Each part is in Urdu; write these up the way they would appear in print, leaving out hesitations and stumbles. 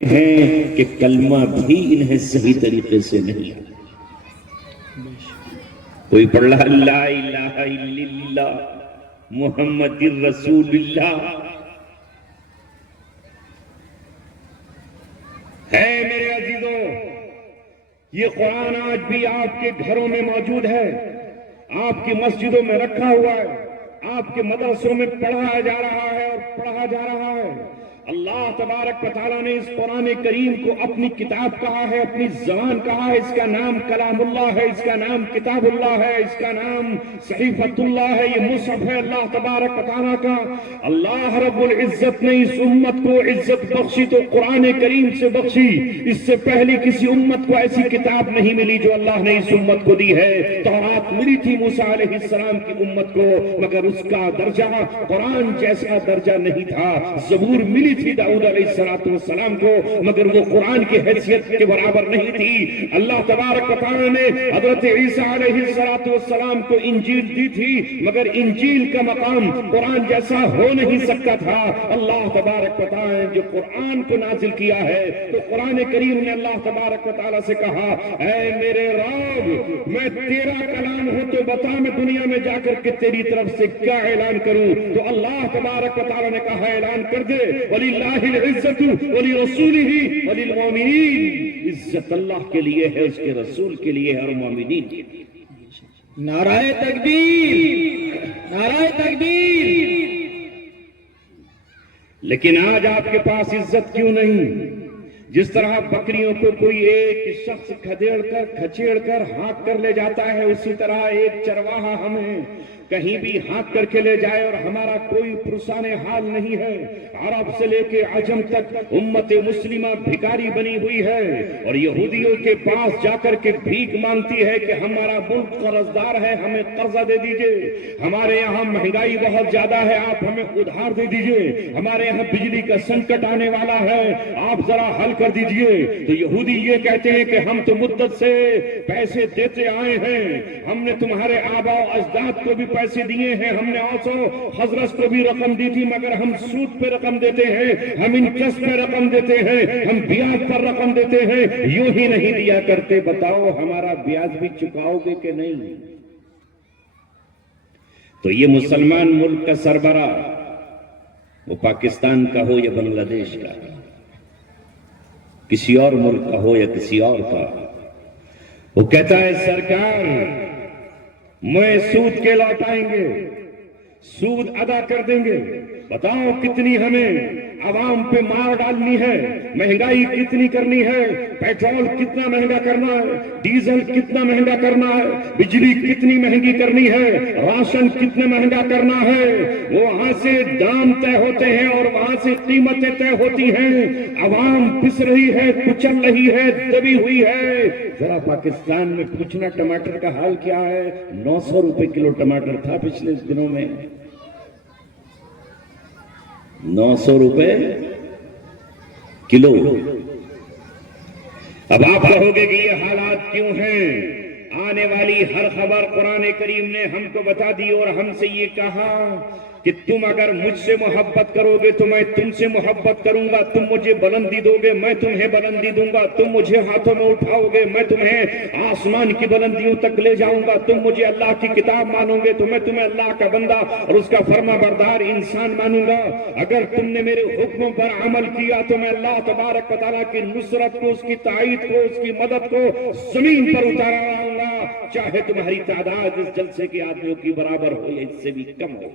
ہیں کہ کلمہ بھی انہیں صحیح طریقے سے نہیں آتا. کوئی پڑھ رہا لا الہ الا اللہ محمد الرسول اللہ ہے. میرے عزیزوں، یہ قرآن آج بھی آپ کے گھروں میں موجود ہے، آپ کی مسجدوں میں رکھا ہوا ہے، آپ کے مدرسوں میں پڑھایا جا رہا ہے اور پڑھا جا رہا ہے. اللہ تبارک و تعالیٰ نے اس قرآن کریم کو اپنی کتاب کہا ہے، اپنی زبان کہا ہے. اس کا نام کلام اللہ ہے، اس کا نام کتاب اللہ ہے، اس کا نام صحیفۃ اللہ ہے. یہ مصحف ہے اللہ تبارک و تعالیٰ کا. اللہ رب العزت نے اس امت کو عزت بخشی تو قرآن کریم سے بخشی. اس سے پہلے کسی امت کو ایسی کتاب نہیں ملی جو اللہ نے اس امت کو دی ہے. تورات ملی تھی موسیٰ علیہ السلام کی امت کو، مگر اس کا درجہ قرآن جیسا درجہ نہیں تھا. زبور ملی تھی داؤد علیہ السلام کو، مگر وہ قرآن کی حیثیت کے برابر نہیں تھی. اللہ تبارک و تعالی نے حضرت عیسیٰ علیہ السلام کو انجیل دی تھی، مگر انجیل کا مقام قرآن جیسا ہو نہیں سکتا تھا. اللہ تبارک و تعالی نے جو قرآن کو نازل کیا ہے تو قرآن کریم نے اللہ تبارک و تعالی سے کہا، اے میرے رب، میں تیرا کلام ہوں تو بتا میں دنیا میں جا کر کے تیری طرف سے کیا اعلان کروں. تو اللہ تبارک و تعالی نے کہا اعلان کر دے، وَلِلَّهِ الْعِزَّةُ وَلِرَسُولِهِ وَلِلْمُؤْمِنِينَ. عزت اللہ کے لیے ہے، اس کے رسول کے لیے ہے اور مومنین کے لیے. نعرہ تکبیر، نعرہ تکبیر. لیکن آج آپ کے پاس عزت کیوں نہیں؟ جس طرح بکریوں کو کوئی ایک شخص کھچیڑ کر ہانک کر لے جاتا ہے، اسی طرح ایک چرواہا ہمیں کہیں بھی ہانک کر کے لے جائے اور ہمارا کوئی پرسان حال نہیں ہے. عرب سے لے کے عجم تک امت مسلمہ بھکاری بنی ہوئی ہے اور یہودیوں کے پاس جا کر کے بھیک مانگتی ہے کہ ہمارا ملک قرض دار ہے، ہمیں قرضہ دے دیجئے. ہمارے یہاں مہنگائی بہت زیادہ ہے، آپ ہمیں ادھار دے دیجئے. ہمارے یہاں بجلی کا سنکٹ آنے والا ہے، آپ ذرا حل کر دیجئے. تو یہودی یہ کہتے ہیں کہ ہم تو مدت سے پیسے دیتے آئے ہیں، ہم نے تمہارے آبا و اجداد کو بھی پیسے دیے ہیں، ہم نے اوسو حضرت کو بھی رقم دی تھی، مگر ہم سود پہ رقم دیتے ہیں، ہم انٹرسٹ پہ رقم دیتے ہیں، ہم بیاج پر رقم دیتے ہیں، یوں ہی نہیں دیا کرتے. بتاؤ ہمارا بیاج بھی چکاؤ گے کہ نہیں؟ تو یہ مسلمان ملک کا سربراہ، وہ پاکستان کا ہو یا بنگلہ دیش کا، کسی اور ملک کا ہو یا کسی اور کا، وہ کہتا ہے سرکار میں سود کے لوٹائیں گے، سود ادا کر دیں گے. بتاؤ کتنی ہمیں عوام پہ مار ڈالنی ہے، مہنگائی کتنی کرنی ہے، پیٹرول کتنا مہنگا کرنا ہے، ڈیزل کتنا مہنگا کرنا ہے، بجلی کتنی مہنگی کرنی ہے، راشن کتنا مہنگا کرنا ہے. وہاں سے دام طے ہوتے ہیں اور وہاں سے قیمتیں طے ہوتی ہیں. عوام پس رہی ہے، کچل رہی ہے، دبی ہوئی ہے. ذرا پاکستان میں پوچھنا ٹماٹر کا حال کیا ہے. 900 روپے کلو ٹماٹر تھا پچھلے دنوں میں، 900 روپے کلو. اب آپ کہو گے کہ یہ حالات کیوں ہیں؟ آنے والی ہر خبر قرآن کریم نے ہم کو بتا دی اور ہم سے یہ کہا کہ تم اگر مجھ سے محبت کرو گے تو میں تم سے محبت کروں گا. تم مجھے بلندی دو گے، میں تمہیں بلندی دوں گا. تم مجھے ہاتھوں میں اٹھاؤ گے، میں تمہیں آسمان کی بلندیوں تک لے جاؤں گا. تم مجھے اللہ کی کتاب مانو گے تو میں تمہیں اللہ کا بندہ اور اس کا فرما بردار انسان مانوں گا. اگر تم نے میرے حکموں پر عمل کیا تو میں اللہ تبارک و تعالیٰ کی نصرت کو، اس کی تائید کو، اس کی مدد کو زمین پر اتارا رہوں گا، چاہے تمہاری تعداد اس جلسے کے آدمیوں کی برابر ہو یا اس سے بھی کم ہو.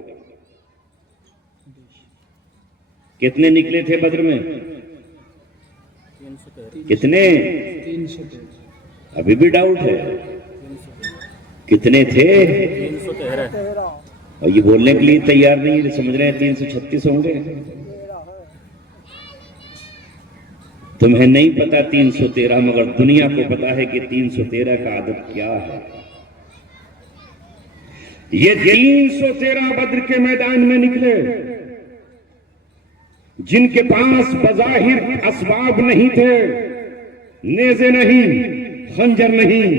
کتنے نکلے تھے بدر میں؟ کتنے؟ ابھی بھی ڈاؤٹ ہے کتنے تھے؟ اور یہ بولنے کے لیے تیار نہیں، سمجھ رہے ہیں 336 ہوں گے. تمہیں نہیں پتا 313، مگر دنیا کو پتا ہے کہ 313 کا عدد کیا ہے. یہ 313 بدر کے میدان میں نکلے جن کے پاس بظاہر اسباب نہیں تھے، نیزے نہیں، خنجر نہیں،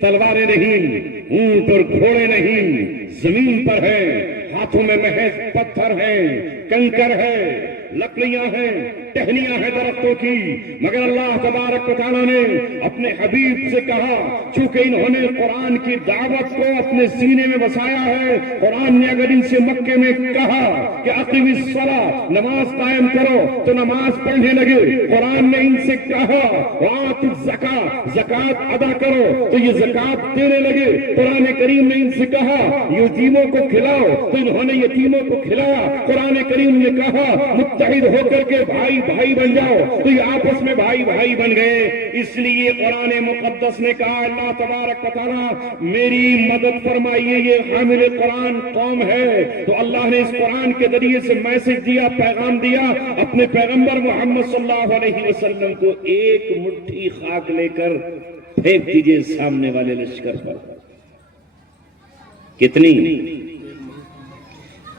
تلواریں نہیں، اونٹ اور گھوڑے نہیں، زمین پر ہے، ہاتھوں میں محض پتھر ہے، کنکر ہے. لکڑیاں ہیں، ٹہنیاں ہیں درختوں کی، مگر اللہ تبارک و تعالیٰ نے اپنے حبیب سے کہا چونکہ انہوں نے قرآن کی دعوت کو اپنے سینے میں بسایا ہے، قرآن نے اگر ان سے مکے میں کہا کہ اقیم الصلاۃ، نماز قائم کرو تو نماز پڑھنے لگے، قرآن نے ان سے کہا وآتوا الزکاۃ، زکات ادا کرو تو یہ زکات دینے لگے، قرآن کریم نے ان سے کہا یتیموں کو کھلاؤ تو انہوں نے یتیموں کو کھلایا، قرآن کریم نے کہا متحد ہو کر کے بھائی بھائی بن جاؤ تو یہ آپس میں بھائی بھائی بن گئے۔ اس لیے قرآن مقدس نے کہا اللہ تبارک و تعالیٰ میری مدد فرمائیے، یہ حامل قرآن قوم ہے، تو اللہ نے اس قرآن کے ذریعے سے میسج دیا، پیغام دیا اپنے پیغمبر محمد صلی اللہ علیہ وسلم کو ایک مٹھی خاک لے کر پھینک دیجئے سامنے والے لشکر پر۔ کتنی؟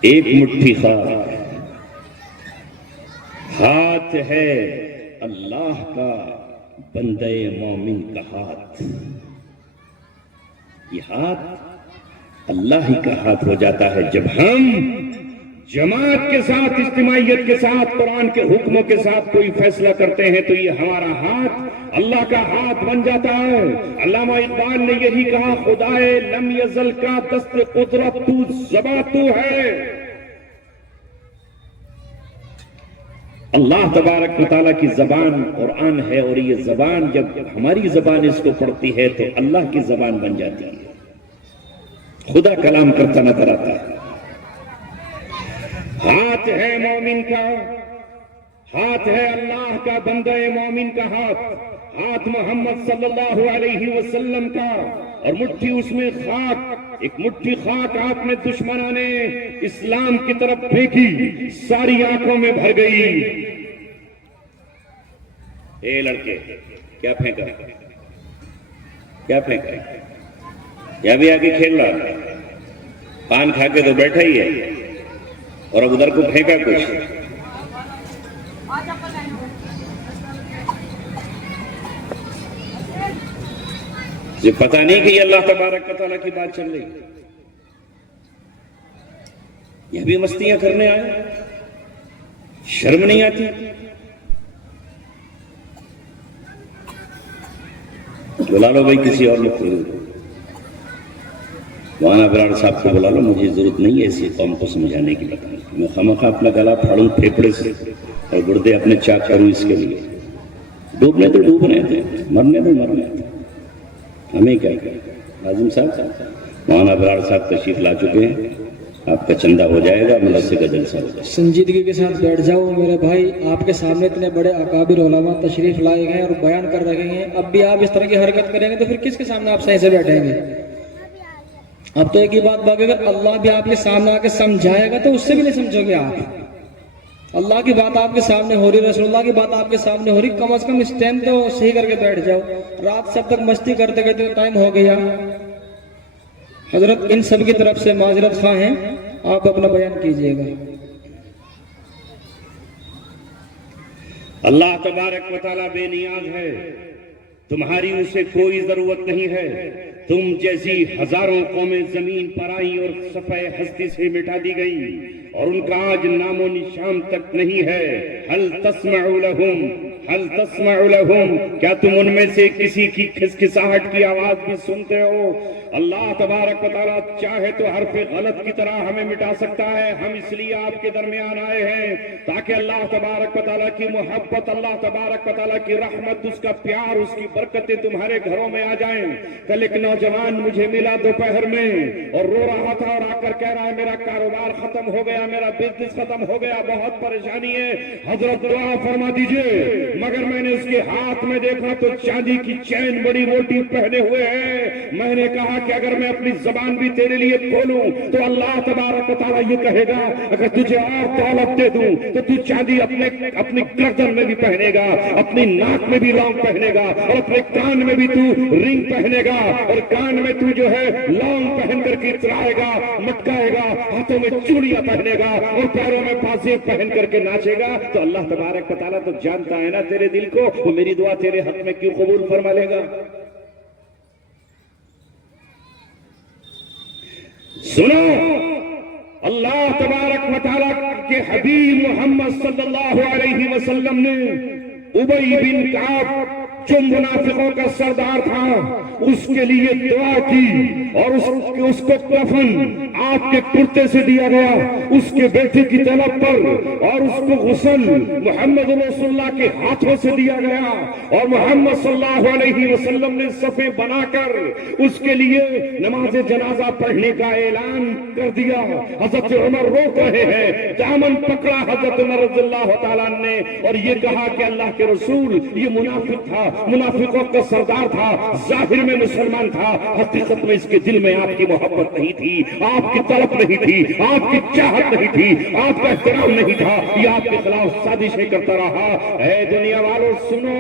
ایک مٹھی خاک۔ ہاتھ ہے اللہ کا، بندے مومن کا ہاتھ، یہ ہاتھ اللہ ہی کا ہاتھ ہو جاتا ہے جب ہم جماعت کے ساتھ، اجتماعیت کے ساتھ، قرآن کے حکموں کے ساتھ کوئی فیصلہ کرتے ہیں تو یہ ہمارا ہاتھ اللہ کا ہاتھ بن جاتا ہے۔ علامہ اقبال نے یہی کہا خدائے لم یزل کا دست قدرت تو زباں تو ہے۔ اللہ تبارک و تعالیٰ کی زبان قرآن ہے، اور یہ زبان جب ہماری زبان اس کو پڑھتی ہے تو اللہ کی زبان بن جاتی ہے، خدا کلام کرتا نظر آتا ہے۔ ہاتھ ہے مومن کا، ہاتھ ہے اللہ کا، بندہ مومن کا ہاتھ محمد صلی اللہ علیہ وسلم کا، اور مٹھی اس میں خاک، ایک مٹھی خاک ہاتھ میں دشمنوں نے اسلام کی طرف پھینکی، ساری آنکھوں میں بھر گئی۔ اے لڑکے کیا پھینکا، کیا پھینکا؟ یا بھی آگے کھیل رہا، پان کھا کے تو بیٹھا ہی ہے، اور اب ادھر کو پھینکا کچھ۔ یہ پتہ نہیں کہ یہ اللہ تبارک و تعالیٰ کی بات چل رہی، یہ بھی مستیاں کرنے آئے، شرم نہیں آتی؟ بلا لو بھائی کسی اور لوگ کو، مولانا برار صاحب کو بلا لو، مجھے ضرورت نہیں ہے ایسی قوم کو سمجھانے کی، بتانے کی۔ میں خامخواہ اپنا گلا پھاڑوں پھیپڑے سے اور گردے اپنے چاک کروں اس کے لیے؟ ڈوبنے تو ڈوبنے تھے، مرنے تو مرنے تھے، ہمیں کیا کہا؟ ناظم صاحب، مولانا برار صاحب تشریف لا چکے ہیں، آپ کا چندہ ہو جائے گا، مدرسے کا جلسہ ہو جائے گا۔ سنجیدگی کے ساتھ بیٹھ جاؤ میرے بھائی، آپ کے سامنے اتنے بڑے اکابر علماء تشریف لائے گئے اور بیان کر رہے ہیں، اب بھی آپ اس طرح کی حرکت کریں گے تو پھر کس کے سامنے آپ صحیح سے بیٹھیں گے؟ اب تو ایک ہی بات باقی، اگر اللہ بھی آپ کے سامنے آ کے سمجھائے گا تو اس سے بھی نہیں سمجھو گے آپ۔ اللہ کی بات آپ کے سامنے ہو رہی، رسول اللہ کی بات آپ کے سامنے ہو رہی، کم از کم اسٹینڈ تو صحیح کر کے بیٹھ جاؤ۔ رات سے اب تک مستی کرتے کرتے ٹائم ہو گیا، حضرت ان سب کی طرف سے معذرت خواہ ہیں، آپ اپنا بیان کیجئے گا۔ اللہ تبارک و تعالیٰ بے نیاز ہے، تمہاری اسے کوئی ضرورت نہیں ہے، تم جیسی ہزاروں قومیں زمین پر آئیں اور صفحہ ہستی سے مٹا دی گئی، اور ان کا آج نام و نشان تک نہیں ہے۔ هل تسمع لهم هل تسمع لهم، کیا تم ان میں سے کسی کی کھسکھساہٹ کی آواز بھی سنتے ہو؟ اللہ تبارک و تعالیٰ چاہے تو حرف غلط کی طرح ہمیں مٹا سکتا ہے، ہم اس لیے آپ کے درمیان آئے ہیں تاکہ اللہ تبارک و تعالیٰ کی محبت، اللہ تبارک و تعالیٰ کی رحمت، اس کا پیار، اس کی برکتیں تمہارے گھروں میں آ جائیں۔ کل ایک نوجوان مجھے ملا دوپہر میں اور رو رہا تھا اور آ کر کہہ رہا ہے میرا کاروبار ختم ہو گیا، میرا بزنس ختم ہو گیا، بہت پریشانی ہے، حضرت دعا فرما دیجئے۔ مگر میں نے اس کے ہاتھ میں دیکھا تو چاندی کی چین بڑی موٹی پہنے ہوئے ہے۔ میں نے کہا کہ اگر میں اپنی زبان بھی تیرے لیے کھولوں تو اللہ تبارک و تعالیٰ یہ کہے گا اگر تجھے اور دولت دے دوں تو تو چاندی اپنی گردن میں بھی پہنے گا، اپنی ناک میں بھی لونگ پہنے گا، اور اپنے کان میں بھی تو رنگ پہنے گا، اور کان میں تو جو ہے لونگ پہن کر کے اترائے گا، مٹکائے گا، ہاتھوں میں چوڑیاں پہنے گا اور پیروں میں بازیں پہن کر کے ناچے گا۔ تو اللہ تبارک و تعالیٰ تو جانتا ہے نا تیرے دل کو، وہ میری دعا تیرے حق میں کیوں قبول فرما لے گا؟ سنو، اللہ تبارک و تعالیٰ کے حبیب محمد صلی اللہ علیہ وسلم نے ابی بن کعب جو منافقوں کا سردار تھا اس کے لیے دعا کی اور اس کو کفن آپ کے کرتے سے دیا گیا اس کے بیٹے کی طلب پر، اور اس کو غسل محمد رسول اللہ کے ہاتھوں سے دیا گیا، اور محمد صلی اللہ علیہ وسلم نے صفیں بنا کر اس کے لیے نماز جنازہ پڑھنے کا اعلان کر دیا۔ حضرت عمر روک رہے ہیں، دامن پکڑا حضرت عمر رضی اللہ تعالیٰ نے اور یہ کہا کہ اللہ کے رسول یہ منافق تھا، منافقوں کا سردار تھا، ظاہر میں مسلمان تھا، حقیقت میں اس کے دل میں آپ کی محبت نہیں تھی، آپ کی طلب نہیں تھی، آپ کی چاہت نہیں تھی، آپ کا احترام نہیں تھا، یہ آپ کے خلاف سازشیں کرتا رہا۔ اے دنیا والوں سنو،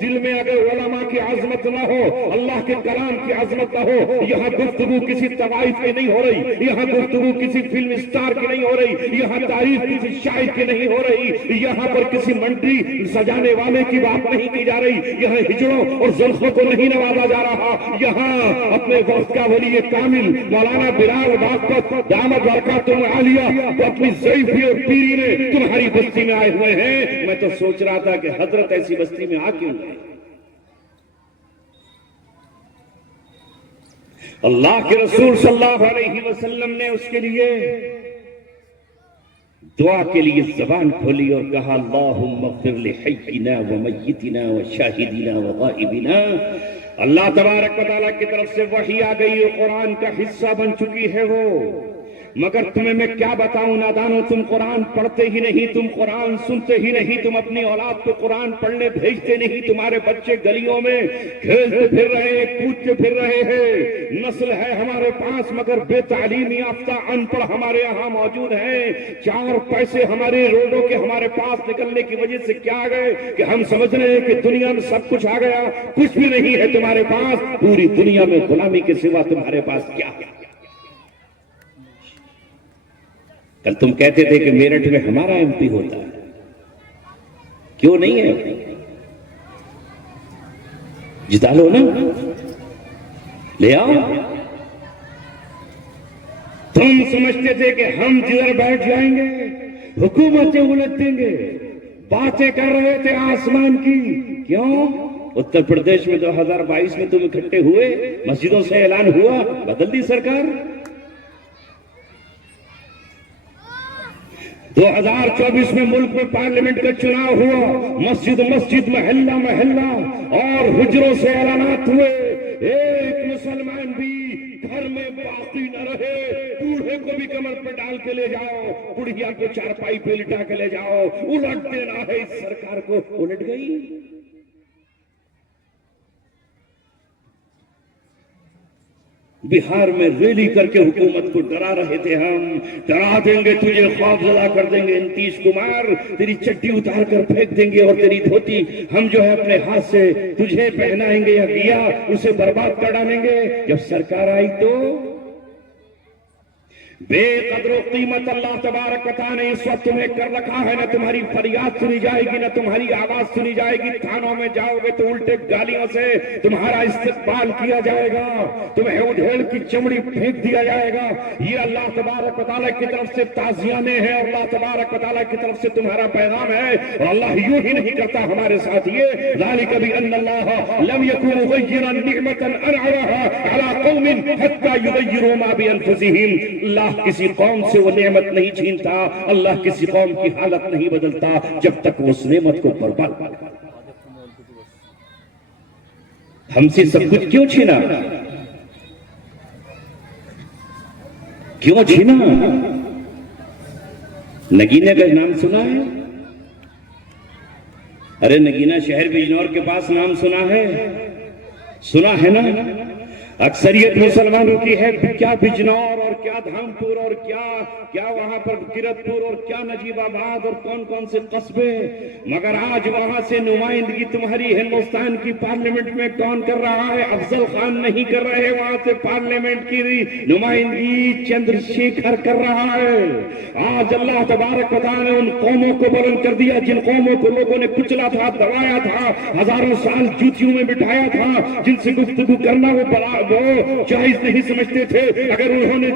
دل میں اگر علماء کی عظمت نہ ہو، اللہ کے کلام کی عظمت نہ ہو، یہاں گفتگو کسی طوائف کی نہیں ہو رہی، یہاں گفتگو کسی فلم اسٹار کی نہیں ہو رہی، یہاں تعریف کسی شاعر کی نہیں ہو رہی، یہاں پر کسی منڈی سجانے والے کی بات نہیں کی جا رہی، یہاں ہجڑوں اور زلفوں کو نہیں نوازا جا رہا، یہاں اپنے وقت کا ولی کامل مولانا بلال باغپت دامت برکاتہم عالیہ تو اپنی ضعیفی اور پیری میں تمہاری بستی میں آئے ہوئے ہیں۔ میں تو سوچ رہا تھا کہ حضرت ایسی بستی میں آ کیوں گئے؟ اللہ کے رسول صلی اللہ علیہ وسلم نے اس کے لیے دعا کے لیے زبان کھولی اور کہا اللہم اغفر لحینا ومیتنا وشاہدنا وغائبنا۔ اللہ تبارک و تعالیٰ کی طرف سے وحی آ گئی، قرآن کا حصہ بن چکی ہے وہ، مگر تمہیں میں کیا بتاؤں نادانو، تم قرآن پڑھتے ہی نہیں، تم قرآن سنتے ہی نہیں، تم اپنی اولاد کو قرآن پڑھنے بھیجتے نہیں، تمہارے بچے گلیوں میں کھیلتے پھر رہے ہیں، کودتے پھر رہے ہیں، نسل ہے ہمارے پاس مگر بے تعلیم یافتہ ان پڑھ ہمارے یہاں موجود ہیں، چار پیسے ہمارے روڈوں کے ہمارے پاس نکلنے کی وجہ سے کیا آ گئے کہ ہم سمجھ رہے ہیں کہ دنیا میں سب کچھ آ گیا، کچھ بھی نہیں ہے تمہارے پاس، پوری دنیا میں غلامی کے سوا تمہارے پاس کیا ہے؟ کل تم کہتے تھے کہ میرٹھ میں ہمارا ایم پی ہوتا ہے، کیوں نہیں ہے؟ جتا لو نا، لے آؤ۔ تم سمجھتے تھے کہ ہم جدھر بیٹھ جائیں گے حکومتیں الٹ دیں گے، باتیں کر رہے تھے آسمان کی، کیوں؟ اتر پردیش میں 2022 میں تم اکٹھے ہوئے، مسجدوں سے اعلان ہوا، بدل دی سرکار۔ 2024 میں ملک میں پارلیمنٹ کا چناؤ ہوا، مسجد مسجد محلہ محلہ اور حجروں سے اعلانات ہوئے، ایک مسلمان بھی گھر میں باقی نہ رہے، بوڑھے کو بھی کمر پہ ڈال کے لے جاؤ، بڑھیا کو چارپائی پہ لٹا کے لے جاؤ، الٹ دینا ہے اس سرکار کو۔ الٹ گئی۔ بہار میں ریلی کر کے حکومت کو ڈرا رہے تھے، ہم ڈرا دیں گے تجھے، خوف زدہ کر دیں گے، نتیش کمار تیری چٹی اتار کر پھینک دیں گے اور تیری دھوتی ہم جو ہے اپنے ہاتھ سے تجھے پہنائیں گے، یا دیا اسے برباد کر ڈالیں گے۔ جب سرکار آئی تو بے قدر و قیمت اللہ تبارک و تعالیٰ نے اس وقت تمہیں کر رکھا ہے، نہ تمہاری فریاد سنی جائے گی، نہ تمہاری آواز سنی جائے گی، تھانوں میں جاؤ گے تو الٹے گالیوں سے تمہارا استقبال کیا جائے گا، تمہیں ادھیڑ کی چمڑی پھینک دیا جائے گا۔ یہ اللہ تبارک و تعالیٰ کی طرف سے تعزیانے ہیں، اور اللہ تبارک و تعالیٰ کی طرف سے تمہارا پیغام ہے، اور اللہ یوں ہی نہیں کرتا ہمارے ساتھ، یہ ذالک بأن اللہ لم یکن مغیرا نعمتا انعمها علی قوم حتی یغیروا ما بانفسہم۔ اللہ کسی قوم سے وہ نعمت نہیں چھینتا، اللہ کسی قوم کی حالت نہیں بدلتا جب تک وہ اس نعمت کو برباد نہ کرے۔ ہم سے سب کچھ کیوں چھینا؟ کیوں چھینا؟ نگینے کا نام سنا ہے؟ ارے نگینہ شہر بجنور کے پاس نام سنا ہے نا؟ اکثریت مسلمانوں کی ہے، کیا بجنور اور کیا دھامپور اور کیا وہاں پر کرتپور اور کیا نجیب آباد اور کون کون سے قصبے، مگر آج وہاں سے نمائندگی تمہاری ہندوستان کی پارلیمنٹ میں کون کر رہا ہے؟ افضل خان نہیں کر رہے، وہاں سے پارلیمنٹ کی نمائندگی چندر شیکھر کر رہا ہے۔ آج اللہ تبارک و تعالیٰ نے ان قوموں کو بلند کر دیا جن قوموں کو لوگوں نے کچلا تھا، دبایا تھا، ہزاروں سال جوتیوں میں بٹھایا تھا، جن سے گفتگو کرنا وہ جائز نہیں سمجھتے تھے۔ اگر انہوں نے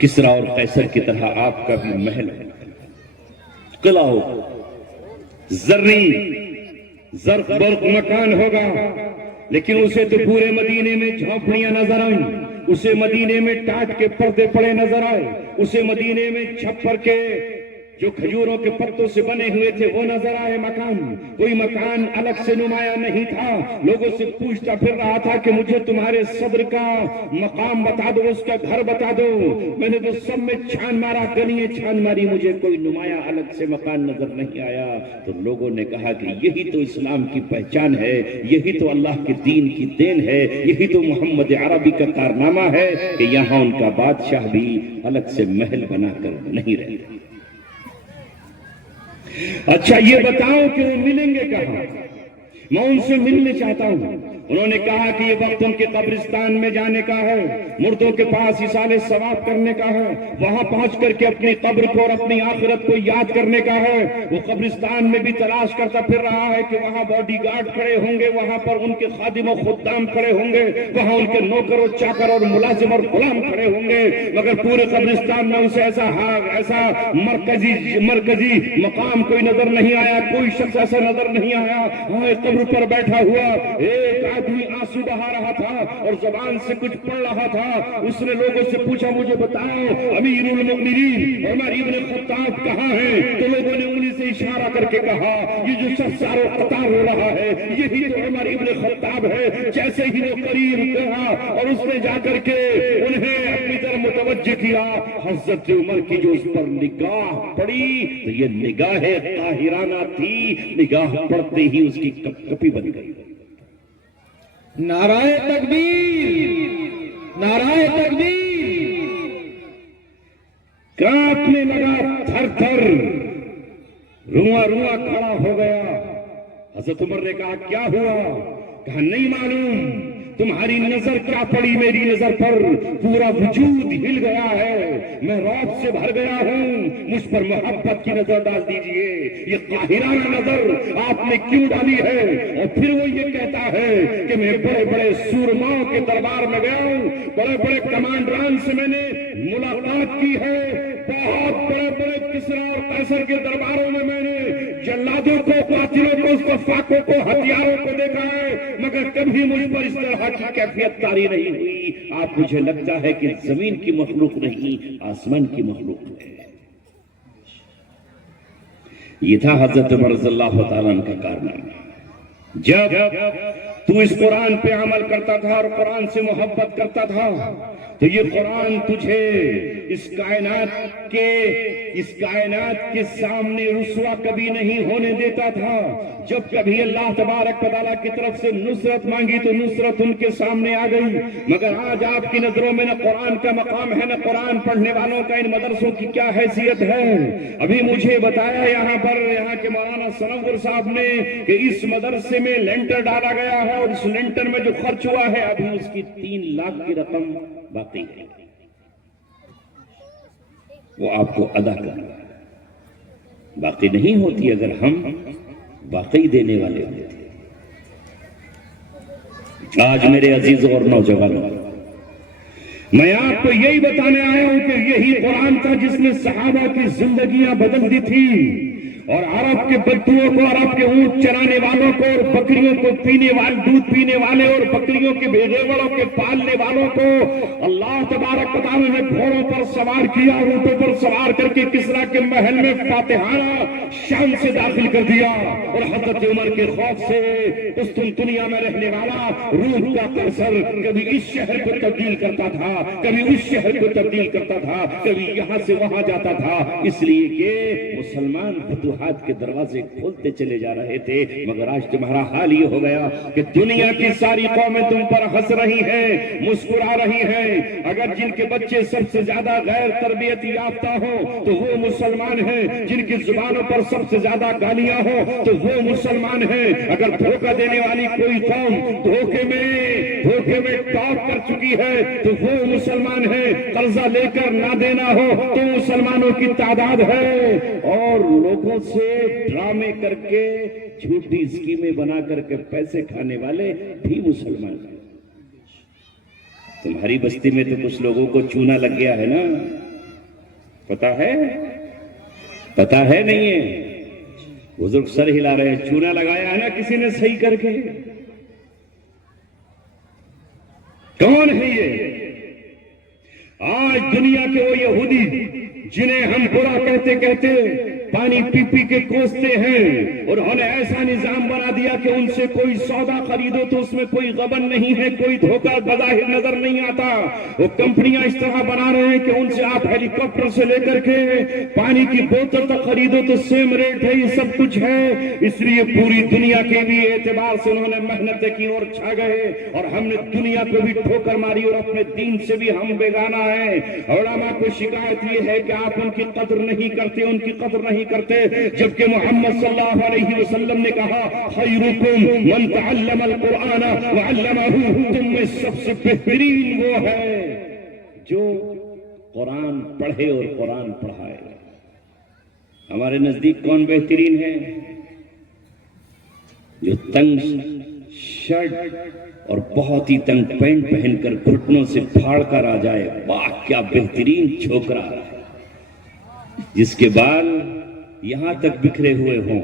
کسرا اور قیصر کی طرح آپ کا بھی محل ہو، قلعہ ہو، زرق برق مکان ہوگا، لیکن اسے تو پورے مدینے میں جھونپڑیاں نظر آئیں، اسے مدینے میں ٹاٹ کے پردے پڑے نظر آئے، اسے مدینے میں چھپر کے جو کھجوروں کے پتوں سے بنے ہوئے تھے وہ نظر آئے مکان، کوئی مکان الگ سے نمایاں نہیں تھا۔ لوگوں سے پوچھتا پھر رہا تھا کہ مجھے تمہارے صدر کا مقام بتا دو، اس کا گھر بتا دو۔ میں نے تو سب میں چھان مارا، گلیاں چھان ماری، مجھے کوئی نمایاں الگ سے مکان نظر نہیں آیا۔ تو لوگوں نے کہا کہ یہی تو اسلام کی پہچان ہے، یہی تو اللہ کے دین کی دین ہے، یہی تو محمد عربی کا کارنامہ ہے کہ یہاں ان کا بادشاہ بھی الگ سے محل بنا کر نہیں رہتے۔ اچھا یہ بتاؤ کہ وہ ملیں گے کہاں؟ میں ان سے ملنے چاہتا ہوں۔ انہوں نے کہا کہ یہ وقت ان کے قبرستان میں جانے کا ہے، مردوں کے پاس اصال ثواب کرنے کا ہے، وہاں پہنچ کر کے اپنی قبر کو اور اپنی آخرت کو یاد کرنے کا ہے۔ وہ قبرستان میں بھی تلاش کرتا پھر رہا ہے کہ وہاں باڈی گارڈ کھڑے ہوں گے، وہاں پر ان کے خادم و خدام کھڑے ہوں گے، وہاں ان کے نوکر و چاکر اور ملازم اور غلام کھڑے ہوں گے، مگر پورے قبرستان میں اسے ایسا مرکزی مقام کوئی نظر نہیں آیا، کوئی شخص ایسا نظر نہیں آیا۔ وہاں قبر پر بیٹھا ہوا ایک آدمی آنسو بہا رہا تھا اور زبان سے کچھ پڑھ رہا تھا۔ اس نے لوگوں سے پوچھا مجھے بتاؤ امیر المؤمنین عمر ابن خطاب کہاں ہیں؟ تو لوگوں نے انہی سے اشارہ کر کے کہا یہ جو شخص سارو قطار ہو رہا ہے یہی تو عمر ابن خطاب ہے۔ جیسے ہی وہ قریب گیا اور اس نے جا کر کے انہیں اپنی طرف متوجہ کیا، حضرت عمر کی جو اس پر نگاہ پڑی تو یہ نگاہ طاہرانہ تھی، نگاہ پڑتے ہی اس کی کپ کپی بن گئی۔ نعرہ تکبیر، نعرہ تکبیر۔ کانپنے لگا تھر تھر، رواں رواں کھڑا ہو گیا۔ حضرت عمر نے کہا کیا ہوا؟ کہا نہیں معلوم، تمہاری نظر کیا پڑی میری نظر پر؟ پورا وجود ہل گیا ہے، میں رعب سے بھر گیا ہوں، مجھ پر محبت کی نظر ڈال دیجئے۔ یہ قاہرانہ نظر آپ نے کیوں ڈالی ہے؟ اور پھر وہ یہ کہتا ہے کہ میں بڑے بڑے سورماؤں کے دربار میں گیا ہوں، بڑے بڑے کمانڈران سے میں نے ملاقات کی ہے، بہت بڑے بڑے کسرا اور قیصر کے درباروں میں نے جلادوں کو، قاتلوں کو، سفاکوں کو، ہتھیاروں کو دیکھا ہے، مگر کبھی مجھ پر اس طرح کی کیفیت طاری نہیں ہوئی۔ آپ مجھے لگتا ہے کہ زمین کی مخلوق نہیں، آسمان کی مخلوق ہے۔ یہ تھا حضرت عمر رضی اللہ تعالیٰ عنہ کا کارنامہ۔ جب تو اس قرآن پہ عمل کرتا تھا اور قرآن سے محبت کرتا تھا تو یہ قرآن تجھے اس کائنات کے سامنے رسوا کبھی نہیں ہونے دیتا تھا۔ جب کبھی اللہ تبارک و تعالیٰ کی طرف سے نصرت مانگی تو نصرت ان کے سامنے آ گئی۔ مگر آج آپ کی نظروں میں نہ قرآن کا مقام ہے، نہ قرآن پڑھنے والوں کا ان مدرسوں کی کیا حیثیت ہے۔ ابھی مجھے بتایا یہاں کے مولانا سنور صاحب نے کہ اس مدرسے میں لینٹر ڈالا گیا ہے اور اس لینٹر میں جو خرچ ہوا ہے ابھی اس کی 3 لاکھ کی رقم باقی ہے، وہ آپ کو ادا کرنا ہے۔ باقی نہیں ہوتی اگر ہم واقعی دینے والے ہوتے۔ آج میرے عزیزوں اور نوجوانوں، میں آپ کو یہی بتانے آیا ہوں کہ یہی قرآن تھا جس نے صحابہ کی زندگیاں بدل دی تھی، اور عرب کے بدوؤں کو، عرب کے اونٹ چرانے والوں کو اور بکریوں کو دودھ پینے والے اور بکریوں کے بھیڑوں کے پالنے والوں کو اللہ تبارک و تعالیٰ نے گھوڑوں پر سوار کیا، اونٹوں پر سوار کر کے کسرا کے محل میں فاتحانہ شان سے داخل کر دیا۔ اور حضرت عمر کے خوف سے قسطنطنیہ میں رہنے والا روم کا قیصر کبھی اس شہر کو تبدیل کرتا تھا، کبھی اس شہر کو تبدیل کرتا تھا، کبھی یہاں سے وہاں جاتا تھا، اس لیے کہ مسلمان فتوحات کے دروازے کھولتے چلے جا رہے تھے۔ مگر آج تمہارا حال یہ ہو گیا کہ دنیا کی ساری قومیں تم پر ہنس رہی ہیں، مسکرا رہی ہیں۔ اگر جن کے بچے سب سے زیادہ غیر تربیت یافتہ ہوں تو وہ مسلمان ہیں، جن کی زبانوں پر سب سے زیادہ گالیاں ہوں تو وہ مسلمان ہیں۔ اگر دھوکہ دینے والی کوئی قوم دھوکے میں ٹاپ کر چکی ہے تو وہ مسلمان ہیں۔ قرضہ لے کر نہ دینا ہو تو مسلمانوں کی تعداد ہے، اور لوگوں سے ڈرامے کر کے جھوٹی اسکیمیں بنا کر کے پیسے کھانے والے بھی مسلمان ہیں۔ تمہاری بستی میں تو کچھ لوگوں کو چونا لگ گیا ہے نا، پتا ہے؟ پتا ہے نہیں ہے؟ بزرگ سر ہلا رہے ہیں. چونا لگایا ہے نا کسی نے صحیح کر کے؟ کون ہے یہ؟ آج دنیا کے وہ یہودی جنہیں ہم برا کہتے کہتے پانی پی پی کے کوستے ہیں، اور انہوں نے ایسا نظام بنا دیا کہ ان سے کوئی سودا خریدو تو اس میں کوئی غبن نہیں ہے، کوئی دھوکہ بظاہر نظر نہیں آتا. وہ کمپنیاں اس طرح بنا رہے ہیں کہ ان سے آپ ہیلی کاپٹر سے لے کر کے پانی کی بوتل تک خریدو تو سیم ریٹ ہے، یہ سب کچھ ہے. اس لیے پوری دنیا کے بھی اعتبار سے انہوں نے محنتیں کی اور چھا گئے، اور ہم نے دنیا کو بھی ٹھوکر ماری اور اپنے دین سے بھی ہم بیگانہ ہیں. علماء کو شکایت یہ ہے کہ آپ ان کی قدر نہیں کرتے، ان کی قدر نہیں کرتے، جبکہ محمد صلی اللہ علیہ وسلم نے کہا خیرکم من تعلم القرآن وعلمہ، تم میں سب سے بہترین وہ ہے جو قرآن پڑھے اور قرآن پڑھائے. ہمارے نزدیک کون بہترین ہے؟ جو تنگ شرٹ اور بہت ہی تنگ پینٹ پہن کر گھٹنوں سے پھاڑ کر آ جائے. واہ کیا بہترین چھوکرا، جس کے بال یہاں تک بکھرے ہوئے ہوں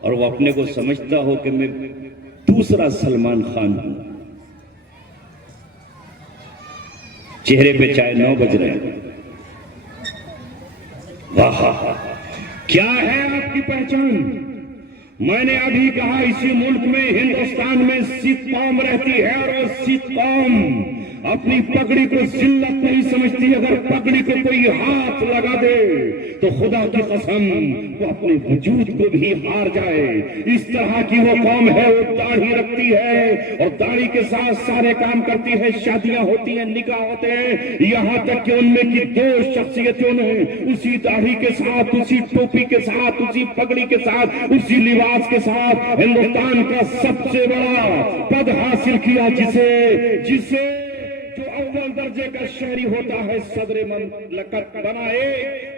اور وہ اپنے کو سمجھتا ہو کہ میں دوسرا سلمان خان ہوں. چہرے پہ چائے 9 بج رہے ہیں. واہ کیا ہے آپ کی پہچان؟ میں نے ابھی کہا اسی ملک میں ہندوستان میں سکھ قوم رہتی ہے، اور وہ سکھ قوم اپنی پگڑی کو ذلت نہیں سمجھتی. اگر پگڑی کو کوئی ہاتھ لگا دے تو خدا کی قسم وہ اپنے وجود کو بھی ہار جائے. اس طرح کی وہ قوم ہے. وہ داڑھی رکھتی ہے اور داڑھی کے ساتھ سارے کام کرتی ہے. شادیاں ہوتی ہیں، نکاح ہوتے ہیں، یہاں تک کہ ان میں کی 2 شخصیتوں نے اسی داڑھی کے ساتھ، اسی ٹوپی کے ساتھ، اسی پگڑی کے ساتھ، اسی لباس کے ساتھ ہندوستان کا سب سے بڑا پد حاصل کیا، جسے جو اول درجے کا شہری ہوتا ہے صدر مملکت بنائے،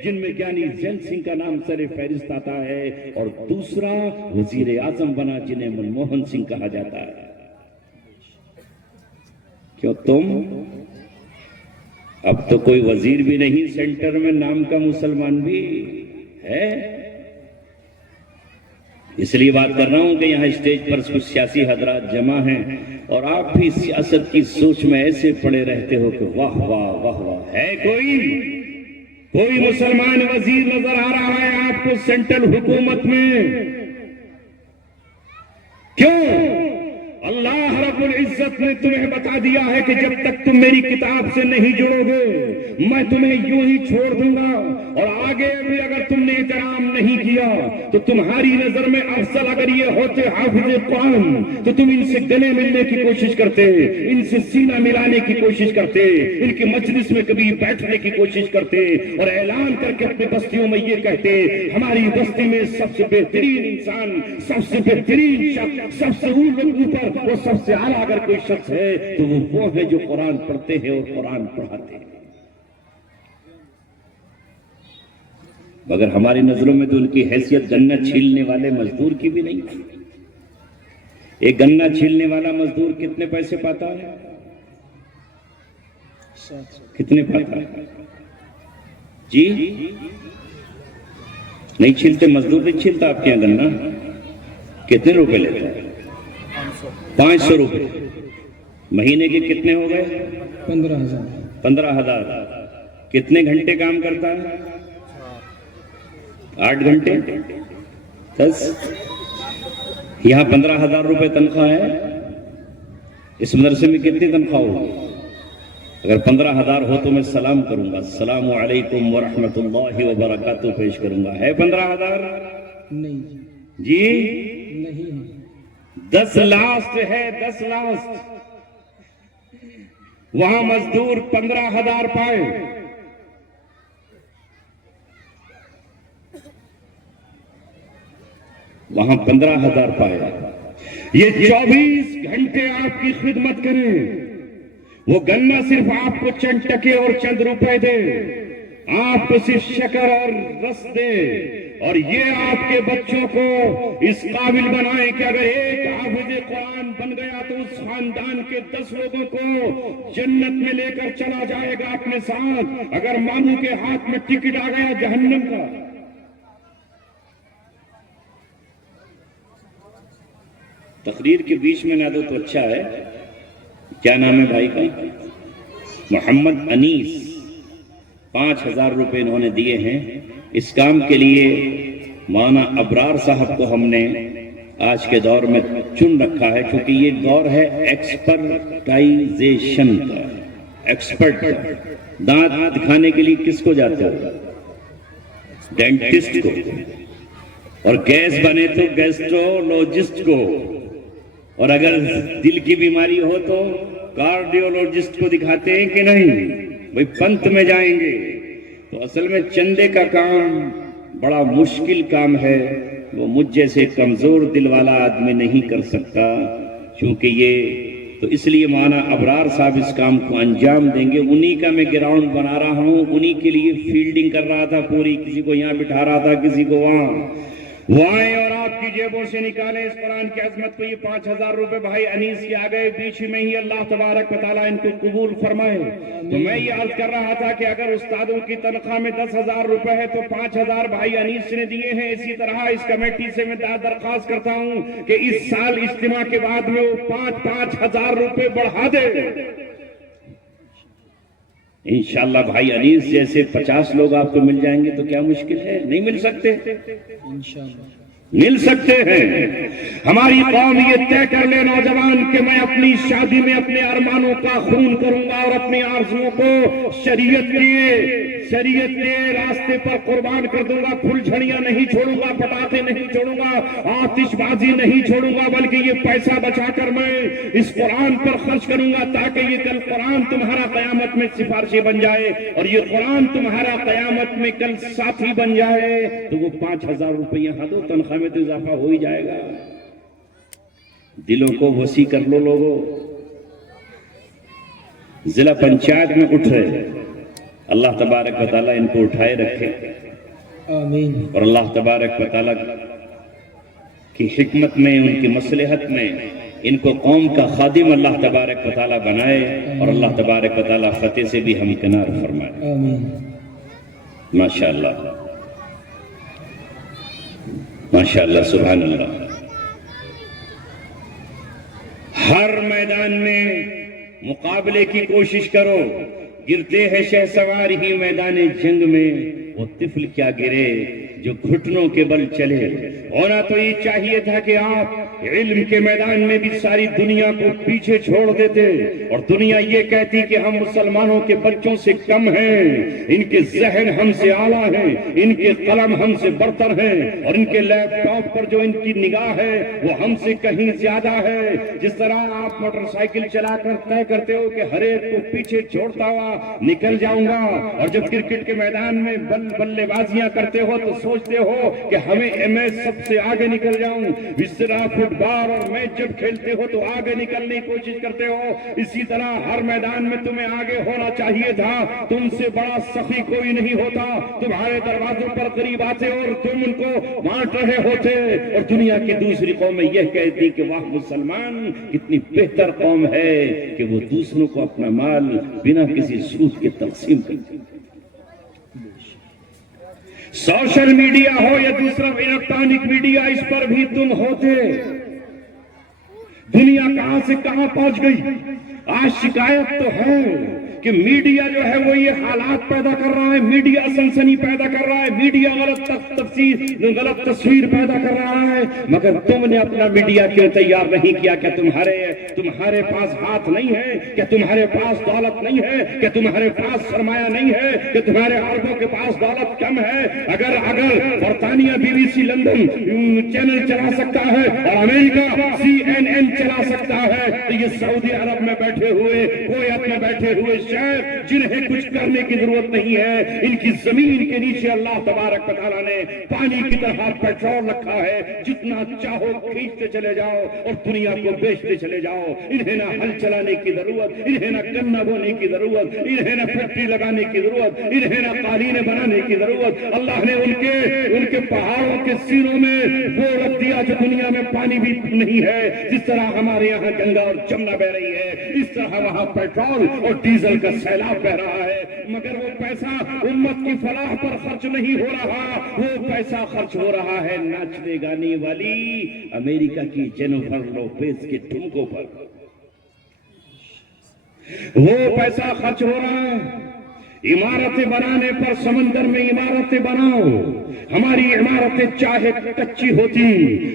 جن میں گیانی زیل سنگھ کا نام سر فہرست آتا ہے، اور دوسرا وزیر اعظم بنا جنہیں منموہن سنگھ کہا جاتا ہے. کیوں تم اب تو کوئی وزیر بھی نہیں سینٹر میں، نام کا مسلمان بھی ہے. اس لیے بات کر رہا ہوں کہ یہاں اسٹیج پر کچھ سیاسی حضرات جمع ہیں اور آپ بھی سیاست کی سوچ میں ایسے پڑے رہتے ہو کہ واہ واہ واہ واہ. ہے کوئی مسلمان وزیر نظر آ رہا ہے آپ کو سینٹرل حکومت میں؟ کیوں؟ اللہ رب العزت نے تمہیں بتا دیا ہے کہ جب تک تم میری کتاب سے نہیں جڑو گے میں تمہیں یوں ہی چھوڑ دوں گا، اور آگے بھی اگر تم نے احترام نہیں کیا تو تمہاری نظر میں افضل اگر یہ ہوتے حافظ قرآن تو تم ان سے گلے ملنے کی کوشش کرتے، ان سے سینہ ملانے کی کوشش کرتے، ان کے مجلس میں کبھی بیٹھنے کی کوشش کرتے، اور اعلان کر کے اپنی بستیوں میں یہ کہتے ہماری بستی میں سب سے بہترین انسان، سب سے بہترین شخص، سب سے اوپر وہ سب سے اعلیٰ اگر کوئی شخص ہے تو وہ ہے جو قرآن پڑھتے ہیں اور قرآن پڑھاتے ہیں. مگر ہماری نظروں میں تو ان کی حیثیت گنا چھیلنے والے مزدور کی بھی نہیں. ایک گنا چھیلنے والا مزدور کتنے پیسے پاتا ہے؟ کتنے پاتا ہے جی؟ نہیں چھیلتے، مزدور نہیں چھیلتا آپ کے یہاں گنا. کتنے روپے لیتا ہے؟ 500 روپے. مہینے کے کتنے ہو گئے؟ 15,000. کتنے گھنٹے کام کرتا ہے؟ 8 گھنٹے. 10. یہاں 15,000 روپے تنخواہ ہے. اس مدرسے میں کتنی تنخواہ ہوگی؟ اگر 15,000 ہو تو میں سلام کروں گا، السلام علیکم ورحمۃ اللہ وبرکاتہ پیش کروں گا. ہے 15,000؟ نہیں جی نہیں. 10 لاسٹ ہے، 10 لاسٹ. وہاں مزدور 15,000 پائے. وہاں 15,000 پائے. یہ 24 گھنٹے آپ کی خدمت کریں، وہ گنا صرف آپ کو چند ٹکے اور چند روپے دے. آپ کو صرف شکر اور رس دے اور یہ آپ کے بچوں کو اس قابل بنائیں کہ اگر ایک حافظ قرآن بن گیا تو اس خاندان کے 10 لوگوں کو جنت میں لے کر چلا جائے گا اپنے ساتھ، اگر ماموں کے ہاتھ میں ٹکٹ آ گیا جہنم کا۔ تقریر کے بیچ میں نہ دو تو اچھا ہے۔ کیا نام ہے بھائی کا؟ محمد انیس۔ 5000 روپے انہوں نے دیے ہیں اس کام کے لیے۔ مولانا ابرار صاحب کو ہم نے آج کے دور میں چن رکھا ہے کیونکہ یہ دور ہے ایکسپرٹائزیشن کا، ایکسپرٹ کا۔ دانت دکھانے کے لیے کس کو جاتے ہو؟ ڈینٹسٹ کو، اور گیس بنے تو گیسٹرولوجسٹ کو، اور اگر دل کی بیماری ہو تو کارڈیولوجسٹ کو دکھاتے ہیں کہ نہیں؟ بھئی پنت میں جائیں گے۔ تو اصل میں چندے کا کام بڑا مشکل کام ہے، وہ مجھ جیسے کمزور دل والا آدمی نہیں کر سکتا، چونکہ یہ تو اس لیے مولانا ابرار صاحب اس کام کو انجام دیں گے۔ انہی کا میں گراؤنڈ بنا رہا ہوں، انہی کے لیے فیلڈنگ کر رہا تھا پوری، کسی کو یہاں بٹھا رہا تھا، کسی کو وہاں۔ وہ آئیں اور آپ کی جیبوں سے نکالیں اس قرآن کی عظمت کو۔ یہ 5000 روپے بھائی انیس کے آگئے بیچ میں ہی اللہ تبارک و تعالیٰ ان کو قبول فرمائے۔ تو میں یہ عرض کر رہا تھا کہ اگر استادوں کی تنخواہ میں 10,000 روپے ہے تو 5,000 بھائی انیس نے دیے ہیں۔ اسی طرح اس کمیٹی سے میں درخواست کرتا ہوں کہ اس سال اجتماع کے بعد میں وہ 5,000 روپے بڑھا دے۔ انشاءاللہ بھائی انیس جیسے 50 لوگ آپ کو مل جائیں گے تو کیا مشکل ہے؟ نہیں مل سکتے؟ مل سکتے ہیں۔ ہماری قوم یہ طے کر لے نوجوان کہ میں اپنی شادی میں اپنے ارمانوں کا خون کروں گا اور اپنی آرزوؤں کو شریعت کے راستے پر قربان کر دوں گا۔ پھول جھڑیاں نہیں چھوڑوں گا، پٹاخے نہیں چھوڑوں گا، آتش بازی نہیں چھوڑوں گا، بلکہ یہ پیسہ بچا کر میں اس قرآن پر خرچ کروں گا تاکہ یہ کل قرآن تمہارا قیامت میں سفارشی بن جائے اور یہ قرآن تمہارا قیامت میں کل ساتھی بن جائے۔ تو وہ 5,000 روپے یہاں دو، تنخواہ میں تو اضافہ ہو ہی جائے گا۔ دلوں کو وسیع کر لو لوگوں۔ ضلع پنچایت میں اٹھ رہے، اللہ تبارک و تعالیٰ ان کو اٹھائے رکھے، آمین۔ اور اللہ تبارک و تعالیٰ کی حکمت میں، ان کی مصلحت میں ان کو قوم کا خادم اللہ تبارک و تعالیٰ بنائے، اور اللہ تبارک و تعالیٰ فتح سے بھی ہمکنار فرمائے۔ آمین۔ ماشاءاللہ ماشاءاللہ، سبحان اللہ۔ ہر میدان میں مقابلے کی کوشش کرو، گرتے ہیں شہسوار ہی میدان جنگ میں، وہ طفل کیا گرے جو گھٹنوں کے بل چلے۔ ہونا تو یہ چاہیے تھا کہ آپ علم کے میدان میں بھی ساری دنیا کو پیچھے چھوڑ دیتے، اور دنیا یہ کہتی کہ ہم مسلمانوں کے بچوں سے کم ہیں، ان کے ذہن ہم سے اعلیٰ ہیں، ان کے قلم ہم سے برتر ہیں، اور ان کے لیپ ٹاپ پر جو ان کی نگاہ ہے وہ ہم سے کہیں زیادہ ہے۔ جس طرح آپ موٹر سائیکل چلا کر طے کرتے ہو کہ ہر ایک کو پیچھے چھوڑتا ہوا نکل جاؤں گا، اور جب کرکٹ کے میدان میں بلے بازیاں کرتے ہو تو سوچتے ہو کہ میں سب سے آگے نکل جاؤں۔ اس طرح فٹ بال اور میچ جب کھیلتے ہو تو آگے نکلنے کی کوشش کرتے ہو۔ اسی طرح ہر میدان میں تمہیں آگے ہونا چاہیے تھا۔ تم سے بڑا سخی کوئی نہیں ہوتا، تمہارے دروازوں پر قریب آتے اور تم ان کو بانٹ رہے ہوتے، اور دنیا کی دوسری قومیں یہ کہتی کہ واہ مسلمان کتنی بہتر قوم ہے کہ وہ دوسروں کو اپنا مال بنا کسی سود کے تقسیم کرتے۔ سوشل میڈیا ہو یا دوسرا الیکٹرانک میڈیا، اس پر بھی تم ہوتے۔ دنیا کہاں سے کہاں پہنچ گئی۔ آج شکایت تو ہے کہ میڈیا جو ہے وہ یہ حالات پیدا کر رہا ہے، میڈیا سنسنی پیدا کر رہا ہے، میڈیا غلط تصویر پیدا کر رہا ہے، مگر تم نے اپنا میڈیا کیوں تیار نہیں کیا؟ کہ تمہارے پاس ہاتھ نہیں ہے؟ کہ تمہارے پاس دولت نہیں ہے؟ کہ تمہارے پاس سرمایہ نہیں ہے؟ کہ تمہارے عربوں کے پاس دولت کم ہے؟ اگر برطانیہ BBC لندن چینل چلا سکتا ہے اور امریکہ CNN چلا سکتا ہے تو یہ سعودی عرب میں بیٹھے ہوئے، کویت میں بیٹھے ہوئے شیخ جنہیں کچھ کرنے کی ضرورت نہیں ہے، ان کی زمین کے نیچے اللہ تبارک و تعالیٰ نے پانی کی طرح پیٹرول رکھا ہے، جتنا چاہو کھینچتے چلے جاؤ اور دنیا کو بیچتے چلے جاؤ۔ انہیں نہ ہل چلانے کی ضرورت، انہیں نہ گنا بونے کی ضرورت، انہیں نہ فیکٹری لگانے کی ضرورت، انہیں نہ قالینیں بنانے کی ضرورت۔ اللہ نے ان کے پہاڑوں کے سینوں میں وہ رکھ دیا جو دنیا میں پانی بھی نہیں ہے۔ جس طرح ہمارے یہاں گنگا اور جمنا بہ رہی ہے، اس طرح وہاں پیٹرول اور ڈیزل کا سیلاب بہ رہا ہے، مگر وہ پیسہ امت کی فلاح پر خرچ نہیں ہو رہا، وہ پیسہ خرچ ہو رہا ہے ناچنے گانے والی امریکہ کی جینیفر لوپیز کے ٹھمکوں پر، وہ پیسہ خرچ ہو رہا ہے عمارتیں بنانے پر۔ سمندر میں عمارتیں بناؤ، ہماری عمارتیں چاہے کچی ہوتی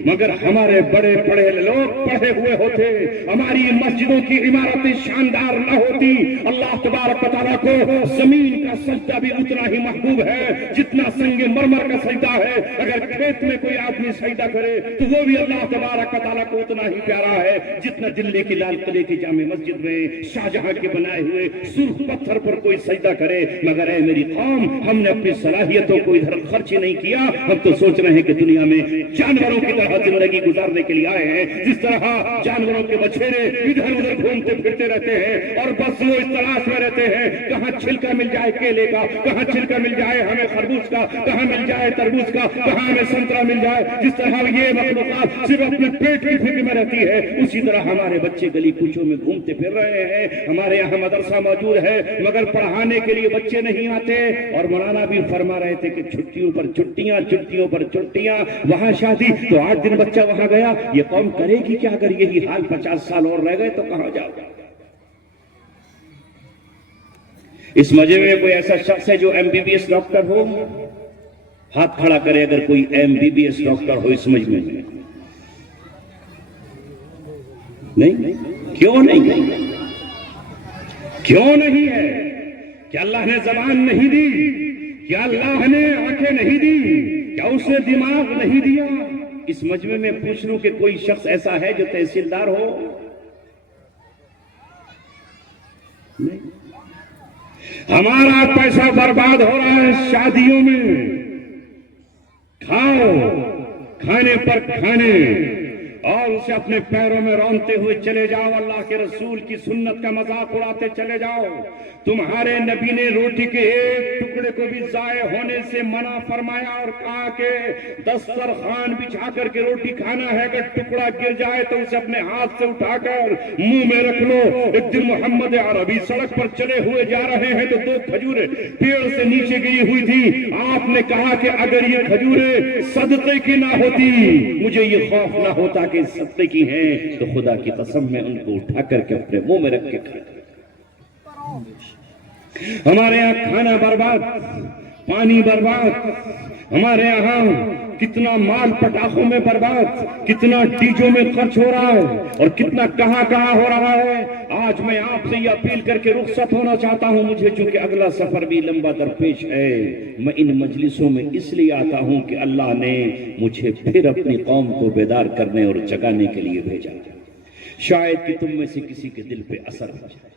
مگر ہمارے بڑے پڑھے لوگ پڑھے ہوئے ہوتے، ہماری مسجدوں کی عمارتیں شاندار نہ ہوتی۔ اللہ تبارک و تعالیٰ کو زمین کا سجدہ بھی اتنا ہی محبوب ہے جتنا سنگ مرمر کا سجدہ ہے۔ اگر کھیت میں کوئی آدمی سجدہ کرے تو وہ بھی اللہ تبارک و تعالیٰ کو اتنا ہی پیارا ہے جتنا دلی کی لال قلعے کی جامع مسجد میں شاہجہاں کے بنائے ہوئے سرخ پتھر پر کوئی سجدہ کرے۔ مگر اے میری قوم، ہم نے اپنی صلاحیتوں کو ادھر خرچ ہی نہیں کیا، ہم تو سوچ رہے ہیں کہ دنیا میں جانوروں کی طرح زندگی گزارنے کے لیے آئے ہیں۔ جس طرح جانوروں کے بچھیرے ادھر ادھر گھومتے پھرتے رہتے ہیں اور بس وہ اس تلاش میں رہتے ہیں کہاں چھلکا مل جائے کیلے کا، کہاں چھلکا مل جائے ہمیں خربوز کا، کہاں مل جائے تربوز کا، کہاں ہمیں سنترا مل جائے۔ جس طرح یہ مخلوقات صرف اپنے پیٹ کی فکر میں رہتی ہے، اسی طرح ہمارے بچے گلی کوچوں میں گھومتے پھر رہے ہیں۔ ہمارے یہاں مدرسہ موجود ہے مگر پڑھانے کے لیے بچے نہیں آتے، اور مولانا بھی فرما رہے تھے کہ چھٹیوں پر چھٹیاں، چھٹیوں پر چھٹیاں، وہاں شادی تو 8 دن بچہ وہاں گیا۔ یہ قوم کرے گی کیا اگر یہی حال 50 سال اور رہ گئے تو کہاں جاؤ؟ اس مجمع میں کوئی ایسا شخص ہے جو MBBS ڈاکٹر ہو؟ ہاتھ کھڑا کرے اگر کوئی MBBS ڈاکٹر ہو اس مجمع میں۔ نہیں؟ کیوں نہیں؟ کیوں نہیں ہے؟ کیا اللہ نے زبان نہیں دی؟ کیا اللہ نے آنکھیں نہیں دی؟ کیا اسے دماغ نہیں دیا؟ اس مجمع میں پوچھ لوں کہ کوئی شخص ایسا ہے جو تحصیلدار ہو؟ نہیں۔ ہمارا پیسہ برباد ہو رہا ہے شادیوں میں، کھاؤ، کھانے پر کھانے، اور اسے اپنے پیروں میں رونتے ہوئے چلے جاؤ، اللہ کے رسول کی سنت کا مذاق اڑاتے چلے جاؤ۔ تمہارے نبی نے روٹی کے ایک ٹکڑے کو بھی ضائع ہونے سے منع فرمایا اور کہا کہ دسترخوان بچھا کر کے روٹی کھانا ہے، اگر ٹکڑا گر جائے تو اسے اپنے ہاتھ سے اٹھا کر منہ میں رکھ لو۔ ایک دن محمد عربی سڑک پر چلے ہوئے جا رہے ہیں تو 2 کھجوریں پیڑ سے نیچے گری ہوئی تھی۔ آپ نے کہا کہ اگر یہ کھجوریں صدقے کی نہ ہوتی، مجھے یہ خوف نہ ہوتا کہ صدقے کی ہیں، تو خدا کی قسم میں ان کو اٹھا کر کے اپنے منہ میں رکھ کے کھاتا۔ ہمارے یہاں کھانا برباد، پانی برباد، ہمارے یہاں کتنا مال پٹاخوں میں برباد، کتنا ڈیجوں میں خرچ ہو رہا ہے اور کتنا کہاں کہاں ہو رہا ہے۔ آج میں آپ سے یہ اپیل کر کے رخصت ہونا چاہتا ہوں، مجھے چونکہ اگلا سفر بھی لمبا درپیش ہے، میں ان مجلسوں میں اس لیے آتا ہوں کہ اللہ نے مجھے پھر اپنی قوم کو بیدار کرنے اور جگانے کے لیے بھیجا۔ شاید کہ تم میں سے کسی کے دل پہ اثر ہو جائے۔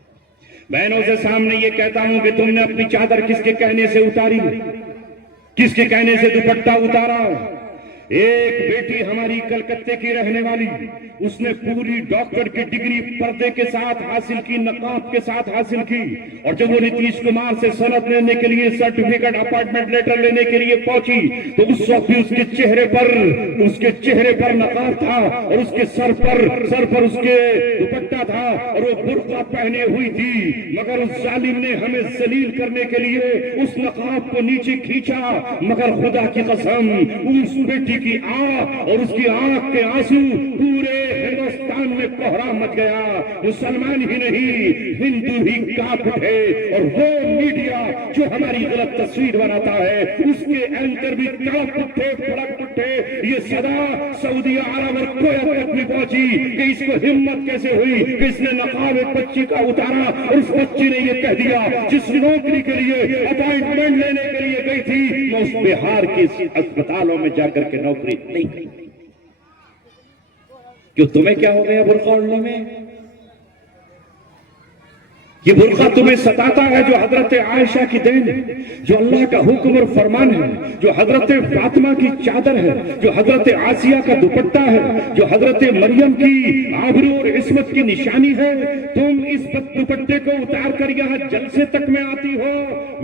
بہنوں سے سامنے یہ کہتا ہوں کہ تم نے اپنی چادر کس کے کہنے سے اتاری، کس کے کہنے سے دوپٹہ اتارا؟ ایک بیٹی ہماری کلکتے کی رہنے والی، اس نے پوری ڈاکٹر کی ڈگری پردے کے ساتھ حاصل کی، نقاب کے ساتھ حاصل کی، اور جب وہ نتیش کمار سے سند لینے کے لیے سرٹیفکیٹ اپائنٹمنٹ لیٹر لینے کے لیے پہنچی تو اس وقت بھی اس کے چہرے پر نقاب تھا اور اس کے سر پر اس کے دوپٹہ تھا اور وہ برقع پہنے ہوئی تھی، مگر اس ظالم نے ہمیں ذلیل کرنے کے لیے اس نقاب کو نیچے کھینچا۔ مگر خدا کی قسم، اس بیٹی کی آنکھ اور اس کی آنکھ کے آنسو پورے ہندوستان میں کوہرام مچ گیا۔ مسلمان ہی نہیں، ہندو ہی کانپ اٹھے، اور وہ میڈیا جو ہماری غلط تصویر بناتا ہے اس کے اینکر بھی تڑپ اٹھے، پھڑک اٹھے۔ یہ صدا سعودی عرب اور کویت تک بھی پہنچی کہ اس کو ہمت کیسے ہوئی کہ اس نے نقاب ایک بچی کا اتارا اور اس بچی نے یہ کہہ دیا جس نوکری کے لیے اپائنٹمنٹ لینے کے لیے گئی تھی میں اس بہار کے اسپتالوں میں جا کر کے نوکری نہیں کی۔ کیوں تمہیں کیا ہو گیا برقع اوڑھنے میں؟ یہ برقع تمہیں ستاتا ہے جو حضرت عائشہ کی دین ہے، جو اللہ کا حکم اور فرمان ہے، جو حضرت فاطمہ کی چادر ہے، جو حضرت آسیہ کا دوپٹہ ہے، جو حضرت مریم کی آبرو اور عصمت کی نشانی ہے۔ تم اس دوپٹے کو اتار کر یہاں جلسے تک میں آتی ہو۔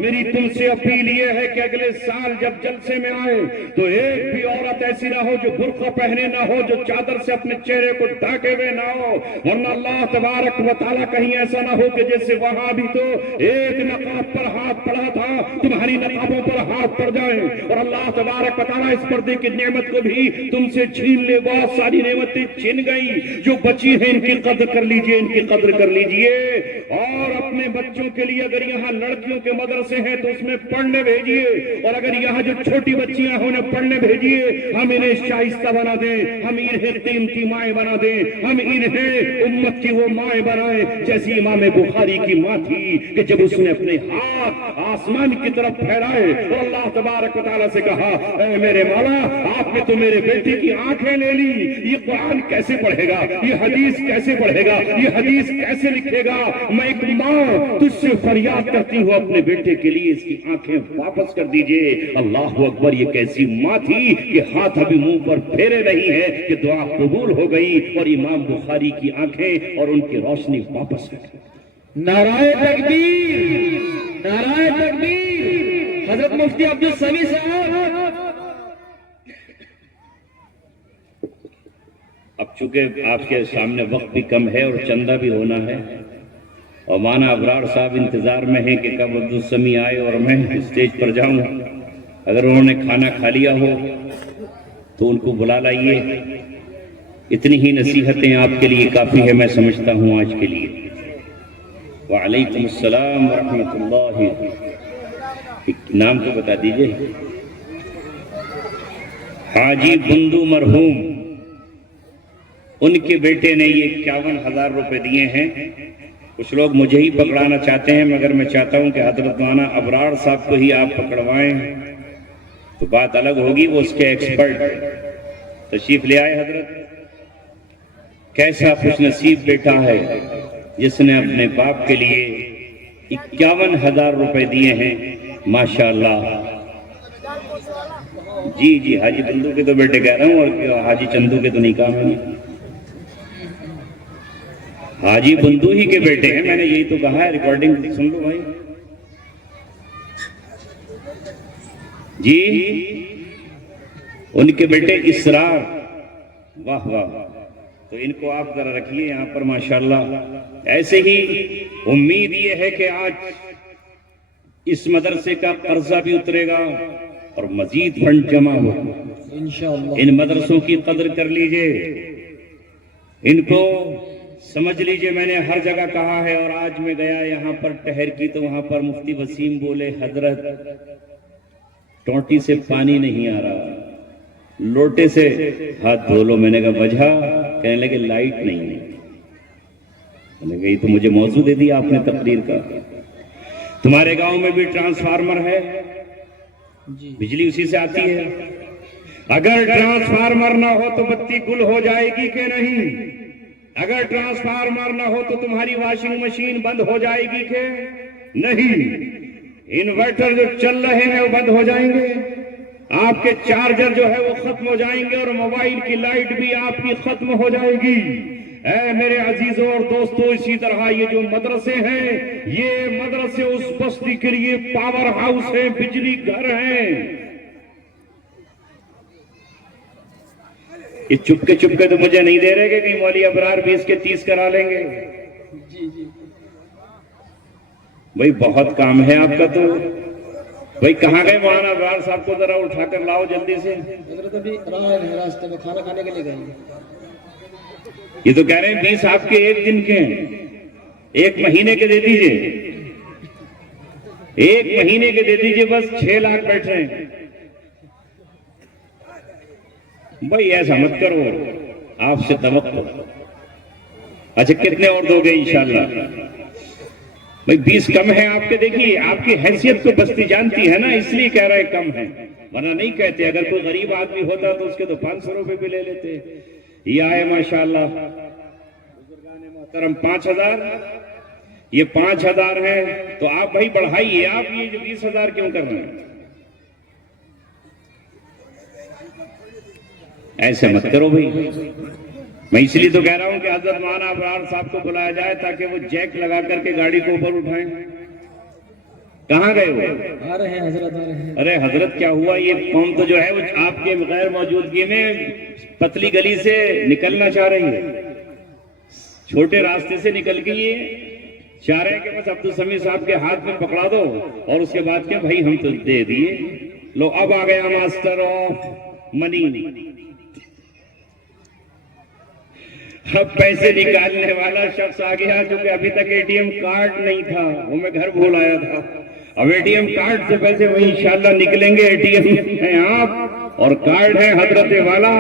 میری تم سے اپیل یہ ہے کہ اگلے سال جب جلسے میں آئے تو ایک بھی عورت ایسی نہ ہو جو برقع پہنے نہ ہو، جو چادر سے اپنے چہرے کو ڈھانکے ہوئے نہ ہو، ورنہ اللہ تبارک و تعالیٰ کہیں ایسا نہ ہو کہ جیسے وہاں بھی تو ایک نقاب پر ہاتھ پڑا تھا، تمہاری نقابوں پر ہاتھ پڑ جائیں اور اللہ تبارک و تعالیٰ اس پردے کی نعمت کو بھی تم سے چھین لے۔ بہت ساری نعمتیں چھن گئی، جو بچی ہیں ان کی قدر کر لیجئے، ان کی قدر کر لیجئے۔ اور اپنے بچوں کے لیے اگر یہاں لڑکیوں کے مدرسے ہیں تو اس میں پڑھنے بھیجئے، اور اگر یہاں جو چھوٹی بچیاں ہیں انہیں پڑھنے بھیجئے۔ ہم انہیں شائستہ بنا دیں، ہم انہیں قیمتی مائیں بنا دیں، ہم انہیں امت کی وہ مائیں بنائیں جیسی امام بخاری کی ماں تھی کہ جب اس نے اپنے ہاتھ آسمان کی طرف پھیلائے اور اللہ تبارک و تعالیٰ سے کہا، اے میرے مولا آپ نے تو میرے بیٹے کی آنکھیں لے لی، یہ قرآن کیسے پڑھے گا، یہ حدیث کیسے پڑھے گا، یہ حدیث کیسے لکھے گا؟ میں ایک ماں تجھ سے فریاد کرتی ہوں اپنے بیٹے کے لیے اس کی آنکھیں واپس کر دیجئے۔ اللہ اکبر، یہ کیسی ماں تھی کہ ہاتھ ابھی منہ پر پھیرے نہیں ہے کہ دعا قبول ہو گئی اور امام بخاری کی آنکھیں اور ان کی روشنی واپس آ گئی۔ نعرہ تکبیر، نعرہ تکبیر، حضرت مفتی عبدالسمیع صاحب۔ اب چونکہ آپ کے سامنے وقت بھی کم ہے اور چندہ بھی ہونا ہے، اور مانا ابرار صاحب انتظار میں ہیں کہ کب عبدالسمیع آئے اور میں اسٹیج پر جاؤں۔ اگر انہوں نے کھانا کھا لیا ہو تو ان کو بلا لائیے۔ اتنی ہی نصیحتیں آپ کے لیے کافی ہے میں سمجھتا ہوں آج کے لیے۔ وعلیکم السلام ورحمۃ اللہ۔ نام تو بتا دیجئے۔ حاجی بندو مرحوم، ان کے بیٹے نے یہ 51,000 روپے دیے ہیں۔ کچھ لوگ مجھے ہی پکڑانا چاہتے ہیں، مگر میں چاہتا ہوں کہ حضرت مولانا ابرار صاحب کو ہی آپ پکڑوائیں تو بات الگ ہوگی، وہ اس کے ایکسپرٹ۔ تشریف لے آئے حضرت۔ کیسا خوش نصیب بیٹا ہے جس نے اپنے باپ کے لیے 51,000 روپے دیے ہیں، ماشاءاللہ۔ جی جی، حاجی بندو کے تو بیٹے کہہ رہا ہوں، اور حاجی چندو کے تو نکاح میں نہیں، حاجی بندو ہی کے بیٹے ہیں، میں نے یہی تو کہا ہے۔ ریکارڈنگ سن لو بھائی جی۔ ان کے بیٹے اسرار، واہ واہ، تو ان کو آپ ذرا رکھیے یہاں پر ماشاءاللہ۔ ایسے ہی امید یہ ہے کہ آج اس مدرسے کا قرضہ بھی اترے گا اور مزید فنڈ جمع ہو۔ انشاءاللہ ان مدرسوں کی قدر کر لیجئے، ان کو سمجھ لیجئے۔ میں نے ہر جگہ کہا ہے، اور آج میں گیا یہاں پر ٹہر کی تو وہاں پر مفتی وسیم بولے، حضرت ٹوٹی سے پانی نہیں آ رہا، لوٹے سے ہاتھ دھو لو۔ میں نے کہا وجہ؟ کہنے لگے لائٹ نہیں ہے۔ میں نے کہا یہ تو مجھے موضوع دے دیا آپ نے تقریر کا۔ تمہارے گاؤں میں بھی ٹرانسفارمر ہے، بجلی اسی سے آتی ہے۔ اگر ٹرانسفارمر نہ ہو تو بتی گل ہو جائے گی کہ نہیں؟ اگر ٹرانسفارمر نہ ہو تو تمہاری واشنگ مشین بند ہو جائے گی کہ نہیں؟ انورٹر جو چل رہے ہیں وہ بند ہو جائیں گے، آپ کے چارجر جو ہے وہ ختم ہو جائیں گے، اور موبائل کی لائٹ بھی آپ کی ختم ہو جائے گی۔ اے میرے عزیزوں اور دوستوں، اسی طرح یہ جو مدرسے ہیں، یہ مدرسے اس بستی کے لیے پاور ہاؤس ہیں، بجلی گھر ہیں۔ یہ چپکے چپکے تو مجھے نہیں دے رہے کہ کہیں مولوی ابرار 20 کے 30 کرا لیں گے۔ بھائی بہت کام ہے آپ کا، تو بھائی کہاں گئے مولانا ابرار صاحب کو ذرا اٹھا کر لاؤ جلدی سے۔ حضرت ابھی راستے میں کھانا کھانے کے لیے گئے ہیں۔ یہ تو کہہ رہے ہیں 20 آپ کے ایک دن کے ہیں، 1 مہینے کے دے دیجئے، 1 مہینے کے دے دیجئے، بس 6 لاکھ بیٹھ رہے ہیں۔ بھائی ایسا مت کرو، آپ سے توقع۔ اچھا کتنے اور دو گے انشاءاللہ؟ بھائی 20 کم ہے آپ کے، دیکھیے آپ کی حیثیت کو بستی جانتی ہے نا، اس لیے کہہ رہے کم ہے، ورنہ نہیں کہتے۔ اگر کوئی غریب آدمی ہوتا تو اس کے تو 500 روپے بھی لے لیتے۔ یہ آئے ماشاءاللہ بزرگان محترم 5,000. یہ 5,000 ہے تو آپ بھائی بڑھائیے. آپ یہ جو 20,000 کیوں کر رہے ہیں؟ ایسے مت کرو بھائی. میں اس لیے تو کہہ رہا ہوں کہ حضرت مولانا ابرار صاحب کو بلایا جائے تاکہ وہ جیک لگا کر کے گاڑی کو اوپر اٹھائیں. کہاں گئے وہ؟ آ رہے ہیں حضرت، آ رہے ہیں. ارے حضرت کیا ہوا؟ یہ قوم تو جو ہے وہ آپ کے غیر موجودگی میں پتلی گلی سے نکلنا چاہ رہی ہے، چھوٹے راستے سے نکل گئی ہے. چاہ رہے ہیں کہ بس عبدالسمیع صاحب کے ہاتھ میں پکڑا دو اور اس کے بعد کیا بھائی ہم تو دے دیے. لو اب آ گیا ماسٹر آف منی. اب پیسے نکالنے والا شخص آ گیا، کیونکہ ابھی تک اے ٹی ایم کارڈ نہیں تھا، وہ میں گھر بھول آیا تھا. اب اے ٹی ایم کارڈ سے پیسے وہی انشاءاللہ نکلیں گے. اے ٹی ایم ہیں آپ اور کارڈ ہے حضرت والا.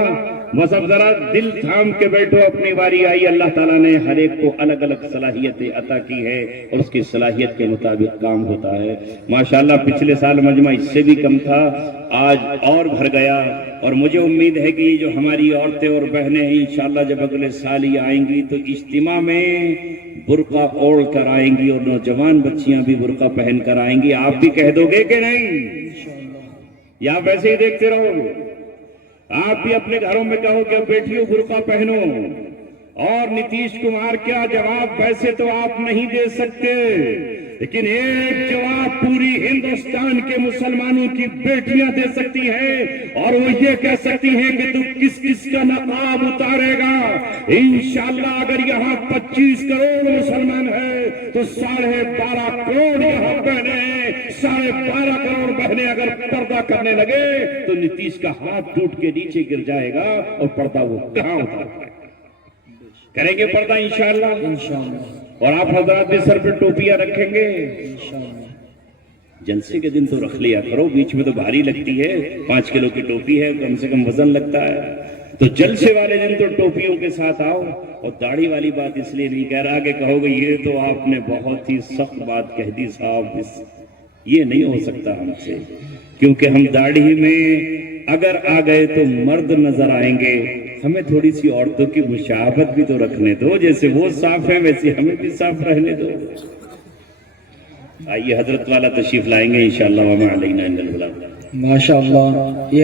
بس اب ذرا دل تھام کے بیٹھو، اپنی باری آئی. اللہ تعالیٰ نے ہر ایک کو الگ الگ صلاحیتیں عطا کی ہے اور اس کی صلاحیت کے مطابق کام ہوتا ہے. ماشاءاللہ پچھلے سال مجمع اس سے بھی کم تھا، آج اور بھر گیا. اور مجھے امید ہے کہ یہ جو ہماری عورتیں اور بہنیں ہیں انشاءاللہ جب اگلے سال ہی آئیں گی تو اجتماع میں برقع اوڑھ کر آئیں گی اور نوجوان بچیاں بھی برقع پہن کر آئیں گی. آپ بھی کہہ دو گے کہ نہیں؟ یا آپ ایسے ہی دیکھتے رہو گے؟ آپ بھی اپنے گھروں میں کہو کہ بیٹیوں برقع پہنو. اور نتیش کمار کیا جواب ویسے تو آپ نہیں دے سکتے، لیکن ایک جواب پوری ہندوستان کے مسلمانوں کی بیٹیاں دے سکتی ہیں اور وہ یہ کہہ سکتی ہیں کہ تو کس کس کا نقاب اتارے گا. انشاءاللہ اگر یہاں 25 کروڑ مسلمان ہیں تو 12.5 کروڑ یہاں بہنیں ہیں. 12.5 کروڑ بہنیں اگر پردہ کرنے لگے تو نتیش کا ہاتھ ٹوٹ کے نیچے گر جائے گا اور پردہ وہ کہاں اتارے گا؟ کریں گے پردہ انشاءاللہ. اور آپ حضرات بھی سر پہ ٹوپیاں رکھیں گے. جلسے کے دن تو رکھ لیا کرو، بیچ میں تو بھاری لگتی ہے. 5 کلو کی ٹوپی ہے، کم سے کم وزن لگتا ہے. تو جلسے والے دن تو ٹوپیوں کے ساتھ آؤ. اور داڑھی والی بات اس لیے نہیں کہہ رہا کہ کہو گے یہ تو آپ نے بہت ہی سخت بات کہہ دی صاحب. یہ نہیں ہو سکتا ہم سے، کیونکہ ہم داڑھی میں اگر آ گئے تو مرد نظر آئیں گے. ہمیں تھوڑی سی عورتوں کی مشابہت بھی تو رکھنے دو، جیسے وہ صاف ہیں ویسے ہمیں بھی صاف رہنے دو. آئیے حضرت والا تشریف لائیں گے انشاءاللہ. وما علینا الا البلاغ. ماشاءاللہ.